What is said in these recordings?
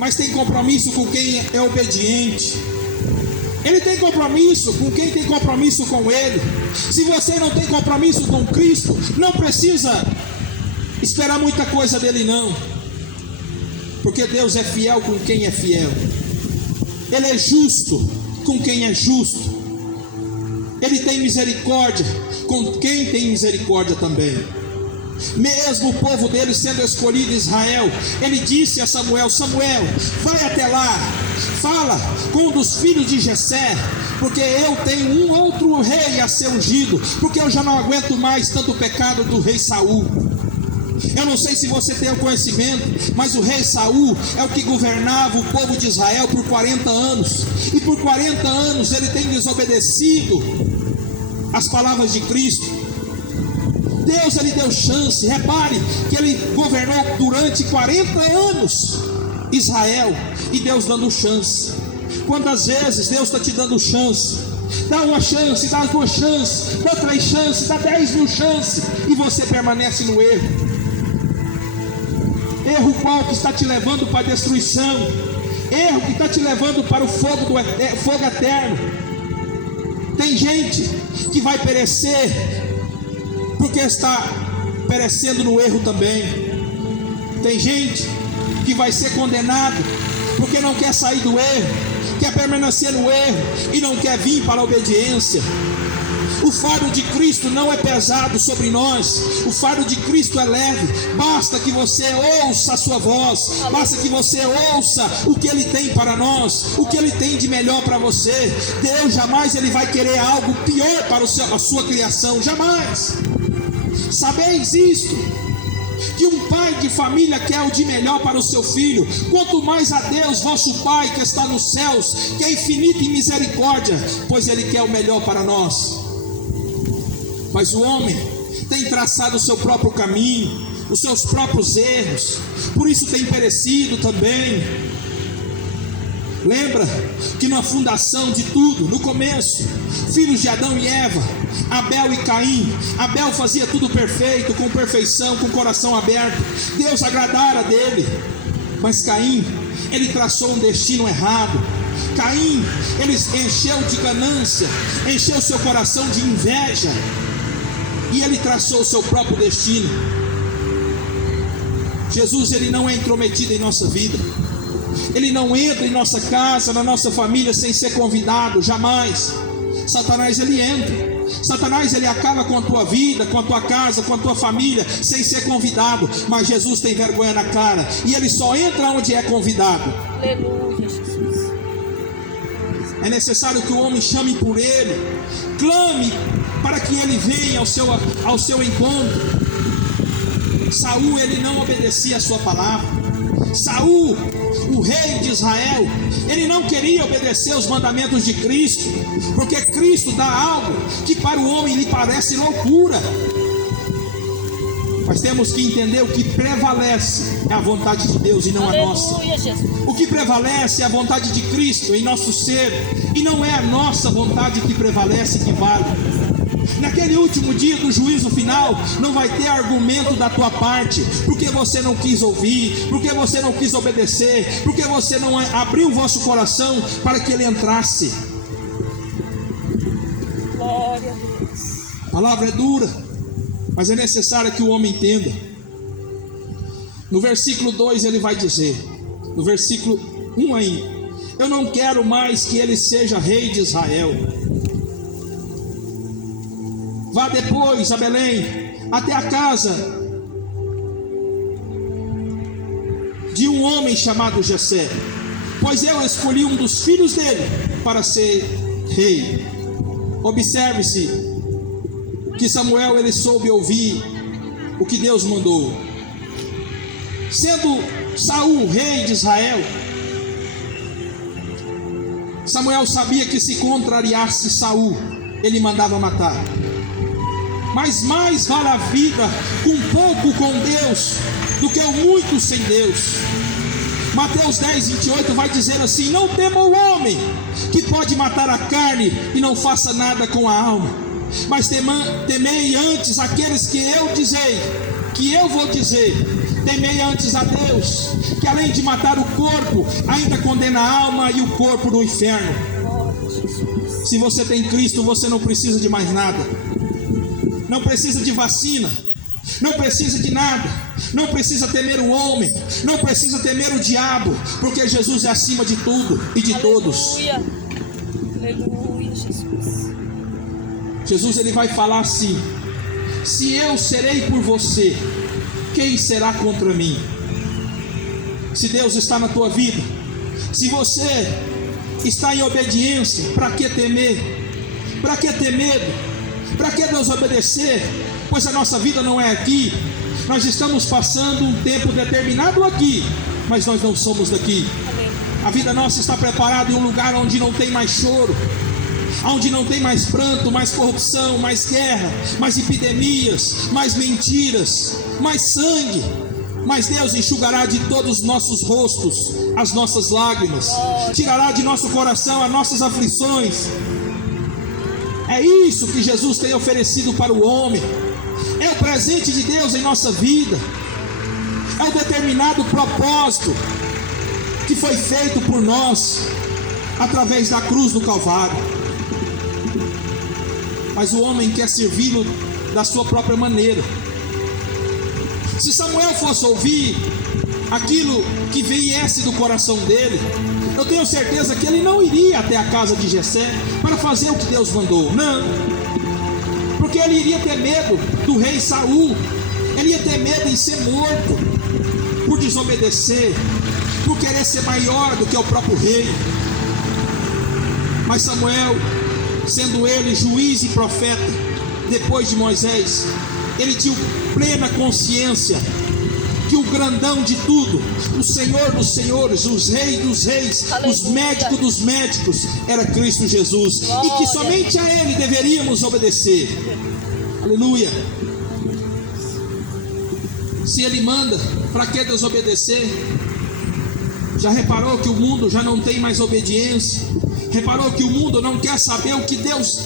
mas tem compromisso com quem é obediente. Ele tem compromisso com quem tem compromisso com Ele. Se você não tem compromisso com Cristo, não precisa esperar muita coisa dele não, porque Deus é fiel com quem é fiel. Ele é justo com quem é justo. Ele tem misericórdia com quem tem misericórdia também. Mesmo o povo dele sendo escolhido, Israel, ele disse a Samuel: Samuel, vai até lá, fala com um dos filhos de Jessé, porque eu tenho um outro rei a ser ungido, porque eu já não aguento mais tanto pecado do rei Saul. Eu não sei se você tem o conhecimento, mas o rei Saul é o que governava o povo de Israel por 40 anos, e por 40 anos ele tem desobedecido as palavras de Cristo. Deus ele deu chance. Repare que ele governou durante 40 anos Israel, e Deus dando chance. Quantas vezes Deus está te dando chance? Dá uma chance, dá 2 chances, dá 3 chances, dá 10.000 chances, e você permanece no erro. Erro qual que está te levando para a destruição? Erro que está te levando para o fogo eterno. Tem gente que vai perecer porque está perecendo no erro também. Tem gente que vai ser condenado porque não quer sair do erro, quer permanecer no erro e não quer vir para a obediência. O fardo de Cristo não é pesado sobre nós, o fardo de Cristo é leve. Basta que você ouça a sua voz, basta que você ouça o que Ele tem para nós, o que Ele tem de melhor para você. Deus jamais Ele vai querer algo pior para a sua criação, jamais. Sabeis isto, que um pai de família quer o de melhor para o seu filho, quanto mais a Deus, vosso Pai que está nos céus, que é infinito em misericórdia, pois Ele quer o melhor para nós. Mas o homem tem traçado o seu próprio caminho, os seus próprios erros, por isso tem perecido também. Lembra que na fundação de tudo, no começo, filhos de Adão e Eva, Abel e Caim. Abel fazia tudo perfeito, com perfeição, com o coração aberto. Deus agradara dele. Mas Caim, ele traçou um destino errado. Caim, ele encheu de ganância, encheu seu coração de inveja, e ele traçou o seu próprio destino. Jesus, ele não é intrometido em nossa vida. Ele não entra em nossa casa, na nossa família, sem ser convidado, jamais. Satanás, ele entra. Satanás, ele acaba com a tua vida, com a tua casa, com a tua família, sem ser convidado. Mas Jesus tem vergonha na cara, e ele só entra onde é convidado. Aleluia, Jesus. É necessário que o homem chame por ele, clame para que ele venha ao seu encontro. Saul, ele não obedecia a sua palavra. Saul, o rei de Israel, ele não queria obedecer os mandamentos de Cristo, porque Cristo dá algo que para o homem lhe parece loucura. Mas temos que entender: o que prevalece é a vontade de Deus e não a nossa. O que prevalece é a vontade de Cristo em nosso ser, e não é a nossa vontade que prevalece e que vale. Naquele último dia do juízo final, não vai ter argumento da tua parte, porque você não quis ouvir, porque você não quis obedecer, porque você não abriu o vosso coração para que ele entrasse. Glória a Deus. A palavra é dura, mas é necessário que o homem entenda. No versículo 2 ele vai dizer, no versículo 1 ainda: eu não quero mais que ele seja rei de Israel. Vá depois a Belém, até a casa de um homem chamado Jessé, pois eu escolhi um dos filhos dele para ser rei. Observe-se que Samuel, ele soube ouvir o que Deus mandou. Sendo Saul rei de Israel, Samuel sabia que se contrariasse Saul, ele mandava matar. Mas mais vale a vida com pouco com Deus do que o muito sem Deus. Mateus 10:28 vai dizer assim: não tema o homem que pode matar a carne e não faça nada com a alma, mas temei antes aqueles que eu vou dizer. Temei antes a Deus, que além de matar o corpo, ainda condena a alma e o corpo no inferno. Glória, Jesus. Se você tem Cristo, você não precisa de mais nada. Não precisa de vacina, não precisa de nada, não precisa temer o homem, não precisa temer o diabo, porque Jesus é acima de tudo e de todos. Aleluia. Aleluia, Jesus. Jesus, ele vai falar assim: se eu serei por você, quem será contra mim? Se Deus está na tua vida, se você está em obediência, para que temer? Para que ter medo? Para que desobedecer? Pois a nossa vida não é aqui. Nós estamos passando um tempo determinado aqui, mas nós não somos daqui. Amém. A vida nossa está preparada em um lugar onde não tem mais choro, onde não tem mais pranto, mais corrupção, mais guerra, mais epidemias, mais mentiras, mais sangue. Mas Deus enxugará de todos os nossos rostos as nossas lágrimas, tirará de nosso coração as nossas aflições. É isso que Jesus tem oferecido para o homem. É o presente de Deus em nossa vida. É o determinado propósito que foi feito por nós através da cruz do Calvário. Mas o homem quer servi-lo da sua própria maneira. Se Samuel fosse ouvir aquilo que viesse do coração dele, eu tenho certeza que ele não iria até a casa de Jessé para fazer o que Deus mandou. Não, porque ele iria ter medo do rei Saul, ele ia ter medo em ser morto por desobedecer, por querer ser maior do que o próprio rei. Mas Samuel, sendo ele juiz e profeta depois de Moisés, ele tinha plena consciência que o grandão de tudo, o Senhor dos senhores, os reis dos reis, Aleluia. os médicos dos médicos, era Cristo Jesus. Glória. E que somente a Ele deveríamos obedecer. Aleluia. Se Ele manda, para que desobedecer? Já reparou que o mundo já não tem mais obediência? Reparou que o mundo não quer saber o que Deus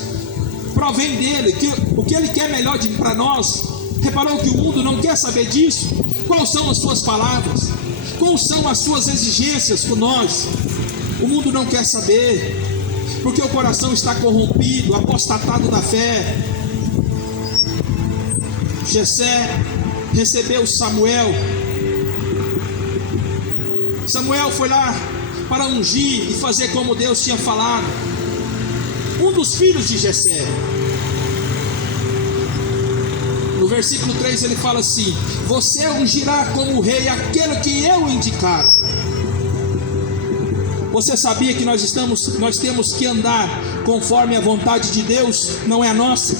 provém dele, o que Ele quer melhor para nós? Reparou que o mundo não quer saber disso? Quais são as suas palavras? Quais são as suas exigências com nós? O mundo não quer saber, porque o coração está corrompido, apostatado da fé. Jessé recebeu Samuel. Samuel foi lá para ungir e fazer como Deus tinha falado. Um dos filhos de Jessé. No versículo 3 ele fala assim: você ungirá como rei aquele que eu indicar. Você sabia que nós temos que andar conforme a vontade de Deus, não é a nossa?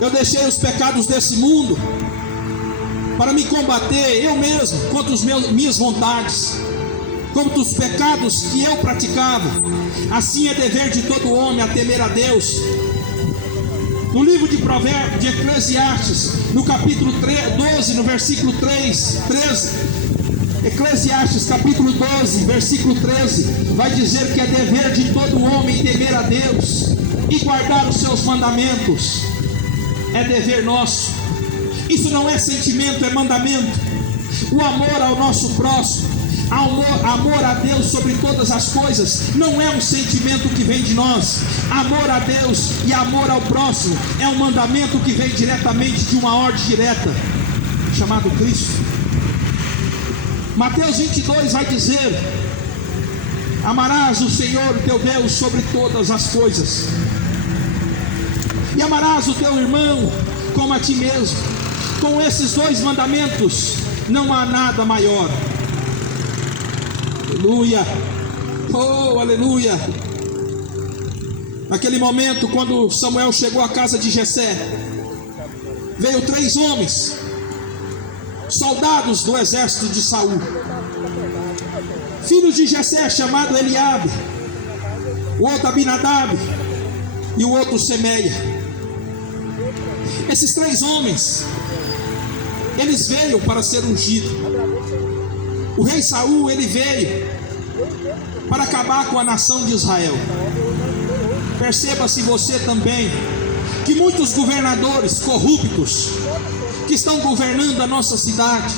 Eu deixei os pecados desse mundo para me combater eu mesmo contra as minhas vontades, contra os pecados que eu praticava. Assim é dever de todo homem a temer a Deus. No livro de Provérbios, de Eclesiastes, no capítulo 12, no versículo 13, Eclesiastes capítulo 12, versículo 13, vai dizer que é dever de todo homem temer a Deus e guardar os seus mandamentos. É dever nosso. Isso não é sentimento, é mandamento. O amor ao nosso próximo, amor a Deus sobre todas as coisas, não é um sentimento que vem de nós. Amor a Deus e amor ao próximo é um mandamento que vem diretamente de uma ordem direta, chamado Cristo. Mateus 22 vai dizer: amarás o Senhor teu Deus sobre todas as coisas, e amarás o teu irmão como a ti mesmo. Com esses dois mandamentos não há nada maior. Aleluia, oh aleluia. Naquele momento, quando Samuel chegou à casa de Jessé, veio 3 homens, soldados do exército de Saul, filhos de Jessé, chamado Eliabe, o outro Abinadab e o outro Semeia. Esses 3 homens, eles veio para ser ungido. O rei Saul, ele veio para acabar com a nação de Israel. Perceba-se você também que muitos governadores corruptos que estão governando a nossa cidade,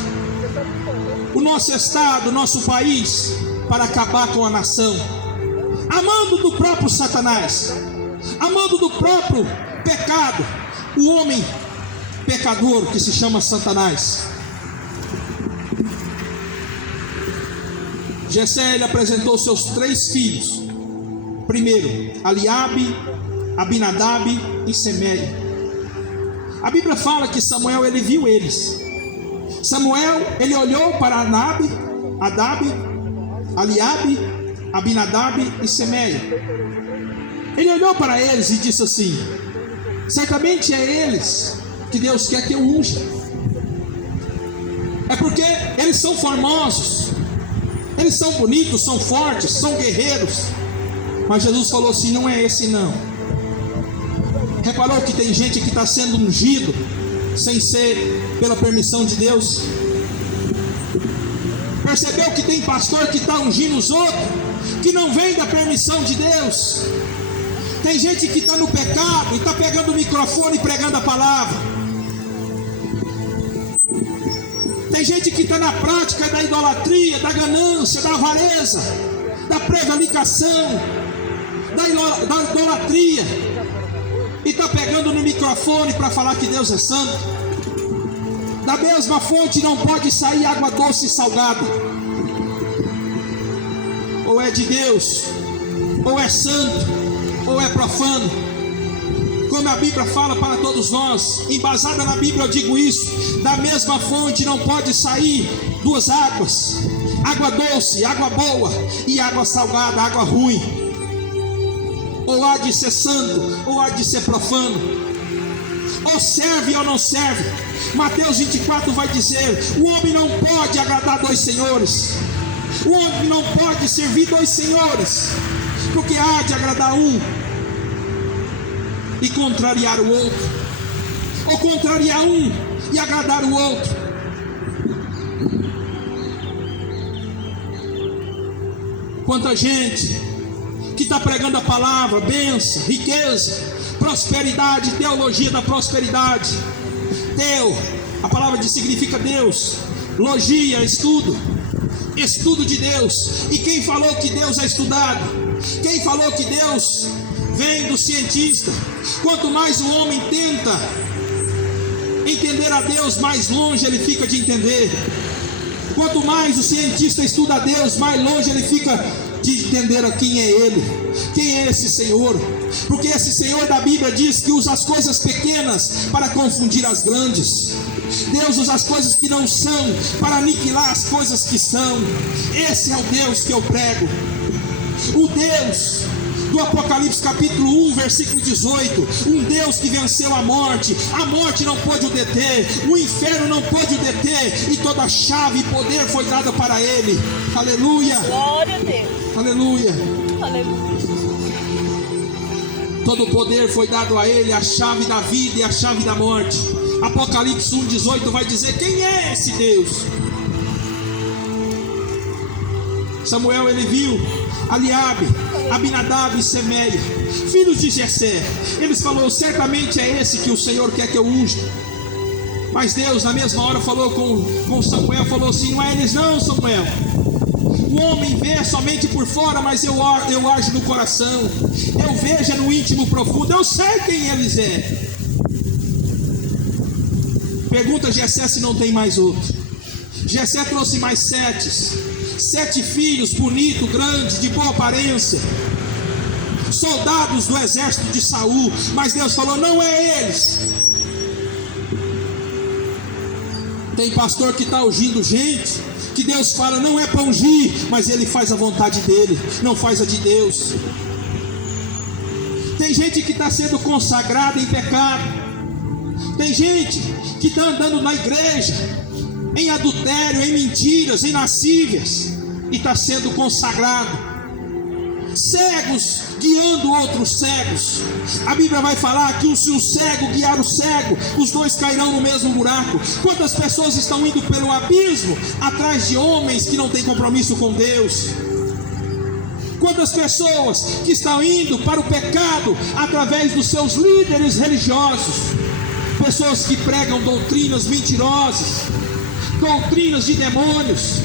o nosso estado, o nosso país, para acabar com a nação, amando do próprio Satanás, amando do próprio pecado, o homem pecador que se chama Satanás. Jessé, ele apresentou seus 3 filhos. Primeiro, Eliabe, Abinadab e Semeia. A Bíblia fala que Samuel, ele viu eles. Samuel, ele olhou para Adab, Eliabe, Abinadab e Semeia. Ele olhou para eles e disse assim: certamente é eles que Deus quer que eu unja. É porque eles são formosos, eles são bonitos, são fortes, são guerreiros. Mas Jesus falou assim: não é esse não. Reparou que tem gente que está sendo ungido sem ser pela permissão de Deus? Percebeu que tem pastor que está ungindo os outros, que não vem da permissão de Deus? Tem gente que está no pecado e está pegando o microfone e pregando a palavra. Tem gente que está na prática da idolatria, da ganância, da avareza, da prevaricação, da idolatria, e está pegando no microfone para falar que Deus é santo. Da mesma fonte não pode sair água doce e salgada. Ou é de Deus, ou é santo, ou é profano. Como a Bíblia fala para todos nós, embasada na Bíblia eu digo isso: da mesma fonte não pode sair 2 águas, água doce, água boa, e água salgada, água ruim. Ou há de ser santo, ou há de ser profano, ou serve ou não serve. Mateus 24 vai dizer: o homem não pode agradar 2 senhores. O homem não pode servir 2 senhores, porque há de agradar um e contrariar o outro, ou contrariar um e agradar o outro. Quanta gente que está pregando a palavra, bênção, riqueza, prosperidade, teologia da prosperidade. A palavra significa Deus, logia, estudo de Deus. E quem falou que Deus é estudado? Quem falou que Deus vem do cientista? Quanto mais o homem tenta entender a Deus, mais longe ele fica de entender. Quanto mais o cientista estuda a Deus, mais longe ele fica de entender a quem é Ele, quem é esse Senhor. Porque esse Senhor da Bíblia diz que usa as coisas pequenas para confundir as grandes. Deus usa as coisas que não são para aniquilar as coisas que são. Esse é o Deus que eu prego. O Deus do Apocalipse capítulo 1, versículo 18, um Deus que venceu a morte não pôde o deter, o inferno não pôde o deter, e toda chave e poder foi dada para Ele. Aleluia, glória a Deus, aleluia, aleluia. Todo o poder foi dado a Ele, a chave da vida e a chave da morte. Apocalipse 1, 18 vai dizer: quem é esse Deus? Samuel, ele viu Eliabe, Abinadab e Semeia, filhos de Jessé. Eles falaram: certamente é esse que o Senhor quer que eu unja. Mas Deus na mesma hora falou com Samuel, falou assim: não é eles não, Samuel. O homem vê somente por fora, mas eu ajo no coração. Eu vejo no íntimo profundo, eu sei quem eles é. Pergunta a Jessé se não tem mais outro. Jessé trouxe mais 7 filhos, bonitos, grandes, de boa aparência, soldados do exército de Saul. Mas Deus falou: não é eles. Tem pastor que está ungindo gente, que Deus fala: não é para ungir, mas ele faz a vontade dele, não faz a de Deus. Tem gente que está sendo consagrada em pecado. Tem gente que está andando na igreja em adultério, em mentiras, em lascívias, e está sendo consagrado. Cegos guiando outros cegos. A Bíblia vai falar que se um cego guiar o cego, os dois cairão no mesmo buraco. Quantas pessoas estão indo pelo abismo atrás de homens que não têm compromisso com Deus? Quantas pessoas que estão indo para o pecado através dos seus líderes religiosos, pessoas que pregam doutrinas mentirosas, doutrinas de demônios,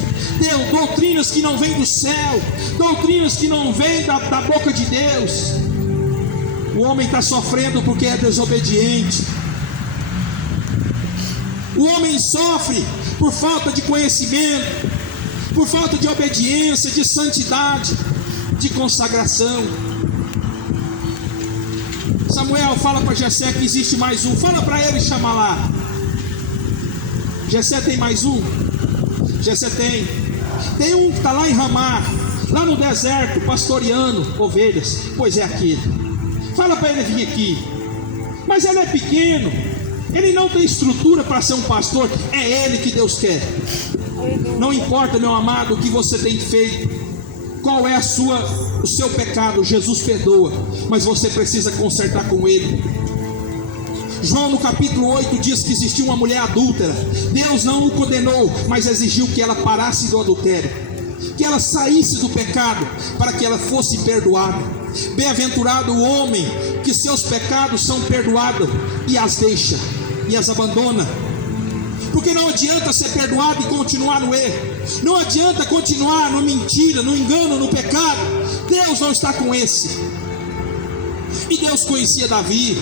doutrinas que não vêm do céu, doutrinas que não vêm da boca de Deus. O homem está sofrendo porque é desobediente. O homem sofre por falta de conhecimento, por falta de obediência, de santidade, de consagração. Samuel fala para Jessé que existe mais um. Fala para ele chamar lá. Jessé tem mais um? Jessé tem. Tem um que está lá em Ramá, lá no deserto, pastoreando ovelhas. Pois é aquele. Fala para ele vir aqui. Mas ele é pequeno, ele não tem estrutura para ser um pastor. É ele que Deus quer. Não importa, meu amado, o que você tem feito, qual é o seu pecado, Jesus perdoa, mas você precisa consertar com ele. João no capítulo 8 diz que existiu uma mulher adúltera. Deus não o condenou, mas exigiu que ela parasse do adultério, que ela saísse do pecado, para que ela fosse perdoada. Bem-aventurado o homem que seus pecados são perdoados e as deixa, e as abandona. Porque não adianta ser perdoado e continuar no erro, não adianta continuar no mentira, no engano, no pecado. Deus não está com esse. E Deus conhecia Davi,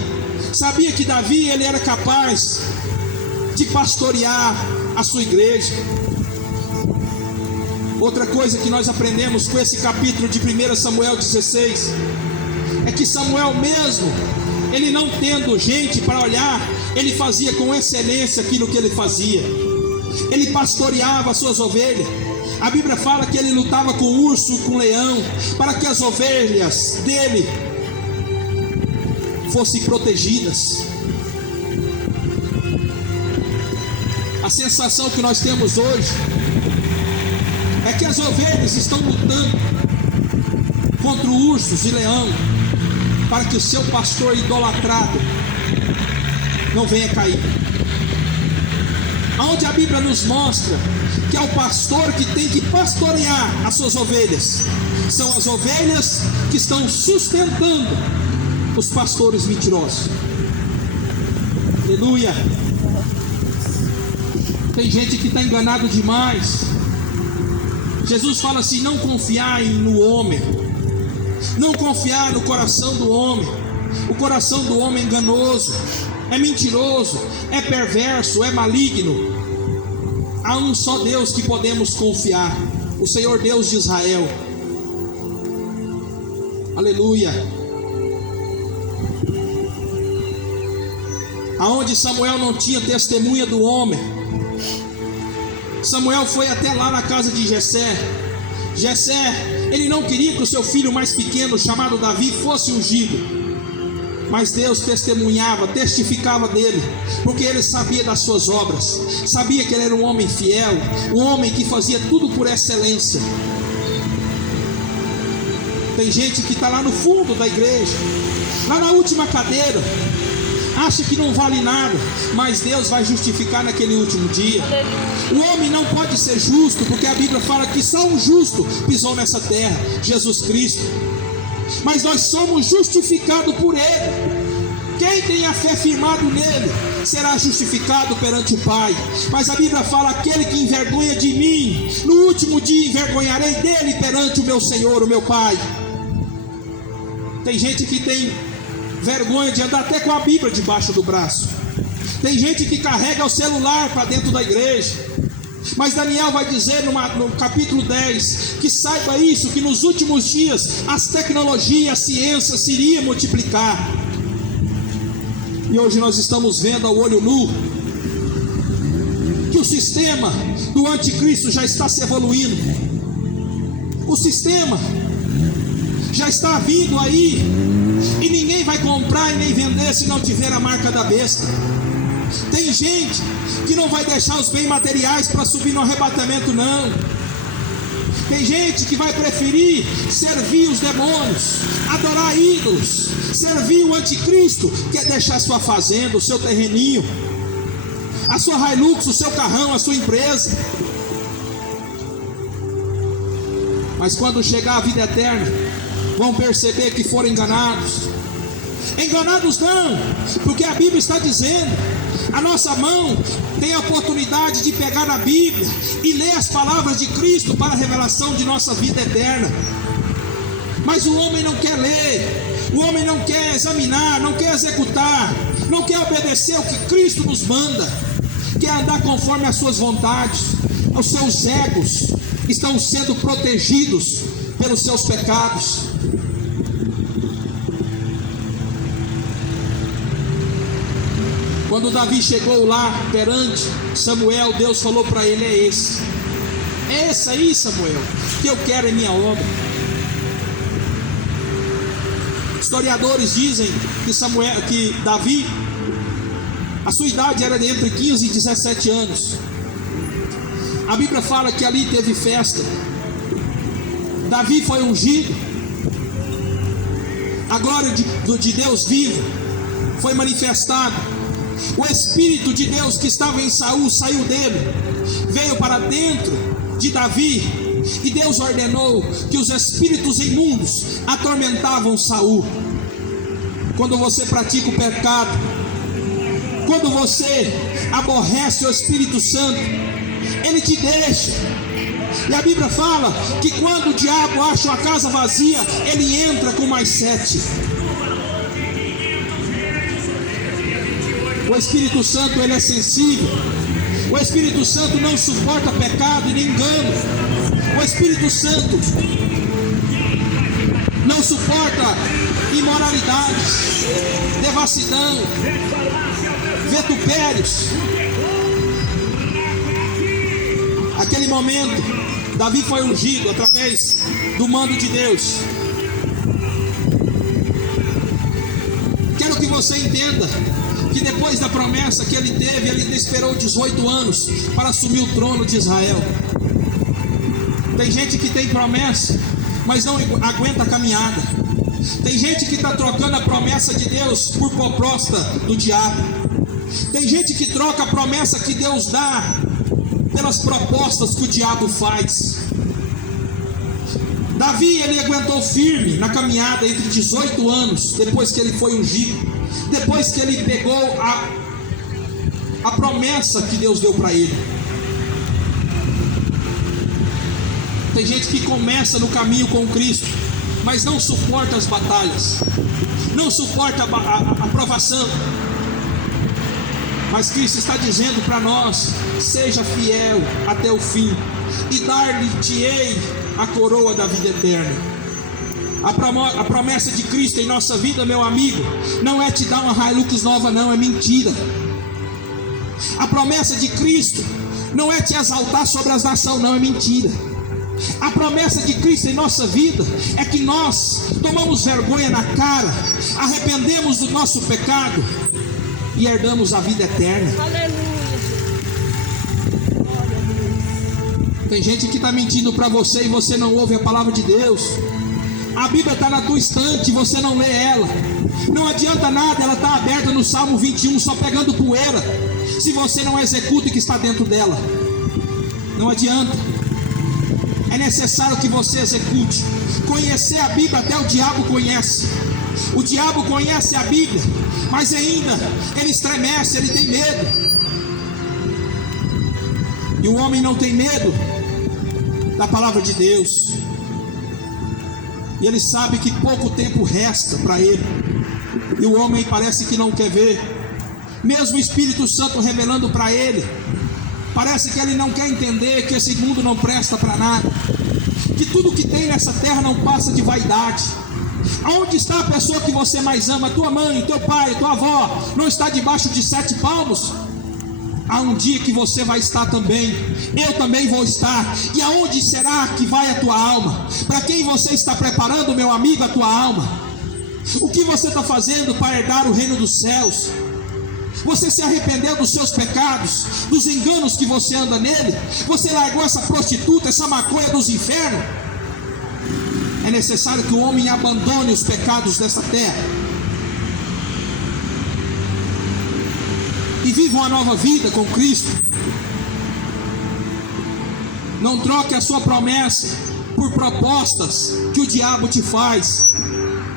sabia que Davi ele era capaz de pastorear a sua igreja. Outra coisa que nós aprendemos com esse capítulo de 1 Samuel 16 é que Samuel mesmo, ele não tendo gente para olhar, ele fazia com excelência aquilo que ele fazia. Ele pastoreava as suas ovelhas. A Bíblia fala que ele lutava com o urso, com o leão, para que as ovelhas dele fossem protegidas. A sensação que nós temos hoje é que as ovelhas estão lutando contra ursos e leão, para que o seu pastor idolatrado não venha cair. Onde a Bíblia nos mostra que é o pastor que tem que pastorear as suas ovelhas, são as ovelhas que estão sustentando os pastores mentirosos. Aleluia. Tem gente que está enganado demais. Jesus fala assim: não confiar no homem, não confiar no coração do homem. O coração do homem é enganoso, é mentiroso, é perverso, é maligno. Há um só Deus que podemos confiar, o Senhor Deus de Israel. Aleluia. Aonde Samuel não tinha testemunha do homem, Samuel foi até lá na casa de Jessé. Jessé, ele não queria que o seu filho mais pequeno, chamado Davi, fosse ungido, mas Deus testemunhava, testificava dele, porque ele sabia das suas obras, sabia que ele era um homem fiel, um homem que fazia tudo por excelência. Tem gente que está lá no fundo da igreja, lá na última cadeira, acha que não vale nada, mas Deus vai justificar naquele último dia. O homem não pode ser justo, porque a Bíblia fala que só um justo pisou nessa terra, Jesus Cristo. Mas nós somos justificados por Ele. Quem tem a fé firmada nele será justificado perante o Pai. Mas a Bíblia fala: aquele que envergonha de mim, no último dia envergonharei dele perante o meu Senhor, o meu Pai. Tem gente que tem vergonha de andar até com a Bíblia debaixo do braço. Tem gente que carrega o celular para dentro da igreja. Mas Daniel vai dizer no capítulo 10, que saiba isso, que nos últimos dias as tecnologias, a ciência se iria multiplicar. E hoje nós estamos vendo ao olho nu que o sistema do anticristo já está se evoluindo. O sistema já está vindo aí, e ninguém vai comprar e nem vender se não tiver a marca da besta. Tem gente que não vai deixar os bens materiais para subir no arrebatamento, não. Tem gente que vai preferir servir os demônios, adorar ídolos, servir o anticristo, quer deixar sua fazenda, o seu terreninho, a sua Hilux, o seu carrão, a sua empresa. Mas quando chegar a vida eterna, vão perceber que foram enganados. Enganados não, porque a Bíblia está dizendo, a nossa mão tem a oportunidade de pegar a Bíblia e ler as palavras de Cristo para a revelação de nossa vida eterna. Mas o homem não quer ler, o homem não quer examinar, não quer executar, não quer obedecer o que Cristo nos manda, quer andar conforme as suas vontades. Os seus egos estão sendo protegidos pelos seus pecados. Quando Davi chegou lá perante Samuel, Deus falou para ele: é esse aí, Samuel, que eu quero em minha obra. Historiadores dizem que Davi, a sua idade era de entre 15 e 17 anos. A Bíblia fala que ali teve festa. Davi foi ungido. A glória de Deus vivo foi manifestada. O Espírito de Deus que estava em Saul saiu dele, veio para dentro de Davi, e Deus ordenou que os espíritos imundos atormentavam Saul. Quando você pratica o pecado, quando você aborrece o Espírito Santo, ele te deixa. E a Bíblia fala que quando o diabo acha uma casa vazia, ele entra com mais 7. O Espírito Santo, ele é sensível. O Espírito Santo não suporta pecado e nem engano. O Espírito Santo não suporta imoralidades, devassidão, vitupérios. Aquele momento, Davi foi ungido através do mando de Deus. Quero que você entenda que depois da promessa que ele teve, ele esperou 18 anos para assumir o trono de Israel. Tem gente que tem promessa, mas não aguenta a caminhada. Tem gente que está trocando a promessa de Deus por proposta do diabo. Tem gente que troca a promessa que Deus dá pelas propostas que o diabo faz. Davi, ele aguentou firme na caminhada entre 18 anos, depois que ele foi ungido, depois que ele pegou a promessa que Deus deu para ele. Tem gente que começa no caminho com Cristo, mas não suporta as batalhas, não suporta a provação. Mas Cristo está dizendo para nós: seja fiel até o fim, e dar-lhe-ei a coroa da vida eterna. A promessa de Cristo em nossa vida, meu amigo, não é te dar uma Hilux nova, não, é mentira. A promessa de Cristo não é te exaltar sobre as nações, não, é mentira. A promessa de Cristo em nossa vida é que nós tomamos vergonha na cara, arrependemos do nosso pecado e herdamos a vida eterna. Aleluia. Tem gente que está mentindo para você e você não ouve a palavra de Deus. A Bíblia está na tua estante e você não lê ela. Não adianta nada, ela está aberta no Salmo 21, só pegando poeira, se você não executa o que está dentro dela. Não adianta. É necessário que você execute. Conhecer a Bíblia até o diabo conhece. O diabo conhece a Bíblia, mas ainda ele estremece, ele tem medo. E o homem não tem medo da palavra de Deus. E ele sabe que pouco tempo resta para ele. E o homem parece que não quer ver. Mesmo o Espírito Santo revelando para ele, parece que ele não quer entender que esse mundo não presta para nada, que tudo que tem nessa terra não passa de vaidade. Aonde está a pessoa que você mais ama? Tua mãe, teu pai, tua avó não está debaixo de 7 palmos? Há um dia que você vai estar também, eu também vou estar. E aonde será que vai a tua alma? Para quem você está preparando, meu amigo, a tua alma? O que você está fazendo para herdar o reino dos céus? Você se arrependeu dos seus pecados, dos enganos que você anda nele? Você largou essa prostituta, essa maconha dos infernos? É necessário que o homem abandone os pecados desta terra e viva uma nova vida com Cristo. Não troque a sua promessa por propostas que o diabo te faz.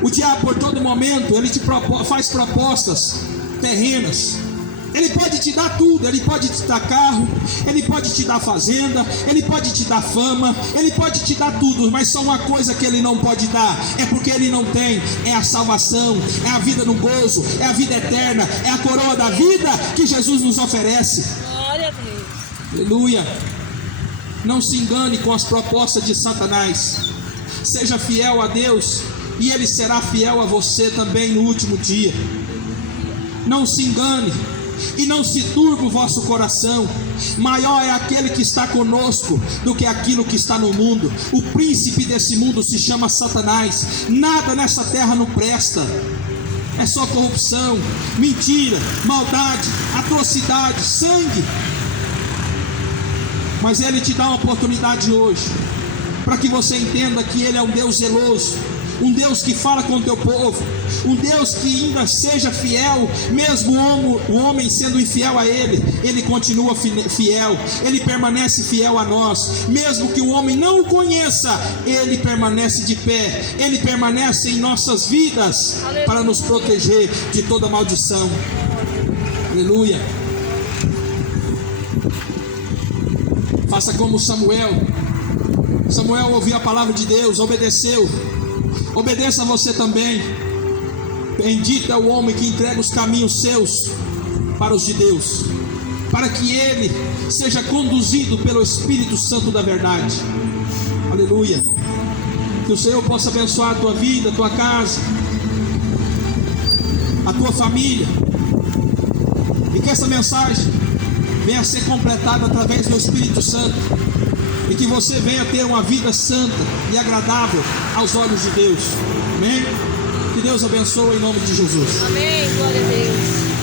O diabo, por todo momento, ele te faz propostas terrenas. Ele pode te dar tudo, ele pode te dar carro, ele pode te dar fazenda, ele pode te dar fama, ele pode te dar tudo, mas só uma coisa que ele não pode dar, é porque ele não tem, é a salvação, é a vida no gozo, é a vida eterna, é a coroa da vida que Jesus nos oferece. Glória a Deus. Aleluia. Não se engane com as propostas de Satanás. Seja fiel a Deus e ele será fiel a você também no último dia. Não se engane e não se turbe o vosso coração. Maior é aquele que está conosco do que aquilo que está no mundo. O príncipe desse mundo se chama Satanás. Nada nessa terra não presta. É só corrupção, mentira, maldade, atrocidade, sangue. Mas ele te dá uma oportunidade hoje, para que você entenda que ele é um Deus zeloso, um Deus que fala com o teu povo, um Deus que ainda seja fiel, mesmo o homem sendo infiel a ele, ele continua fiel, ele permanece fiel a nós, mesmo que o homem não o conheça, ele permanece de pé, ele permanece em nossas vidas, para nos proteger de toda maldição. Aleluia. Faça como Samuel. Samuel ouviu a palavra de Deus, obedeceu. Obedeça você também. Bendito é o homem que entrega os caminhos seus para os de Deus, para que ele seja conduzido pelo Espírito Santo da verdade. Aleluia. Que o Senhor possa abençoar a tua vida, a tua casa, a tua família, e que essa mensagem venha a ser completada através do Espírito Santo, e que você venha ter uma vida santa e agradável aos olhos de Deus. Amém? Que Deus abençoe em nome de Jesus. Amém. Glória a Deus.